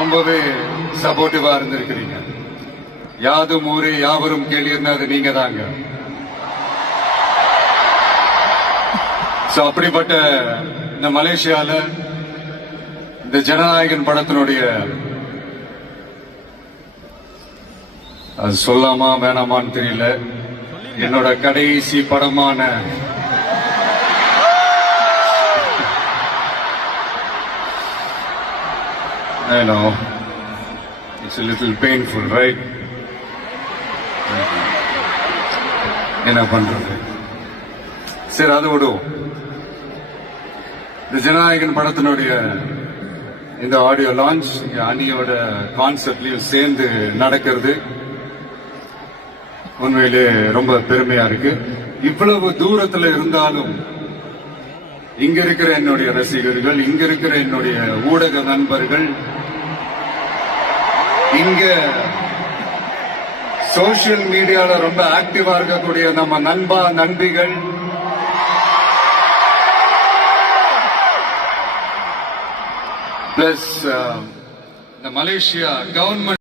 ரொம்பவே சப்போர்ட்டிவா இருந்திருக்கிறீங்க. யாதும் ஊரே யாவரும் கேள்வின்னா அது நீங்க தாங்க. அப்படிப்பட்ட இந்த மலேசியால இந்த ஜனநாயகன் படத்தினுடைய அது சொல்லாமா வேணாமான்னு தெரியல, என்னோட கடைசி படமான I know it's a little painful, right? என்ன பண்றது, சரி அதை விடுவோம். இந்த ஜனநாயகன் படத்தினுடைய இந்த ஆடியோ லான்ச் அணியோட கான்செப்ட்லயும் சேர்ந்து நடக்கிறது உண்மையிலே ரொம்ப பெருமையா இருக்கு. இவ்வளவு தூரத்துல இருந்தாலும் இங்க இருக்கிற என்னுடைய ரசிகர்கள், இங்க இருக்கிற என்னுடைய ஊடக நண்பர்கள், இங்க சோசியல் மீடியால ரொம்ப ஆக்டிவா இருக்கக்கூடிய நம்ம நண்பிகள், பிளஸ் இந்த மலேசியா கவர்மெண்ட்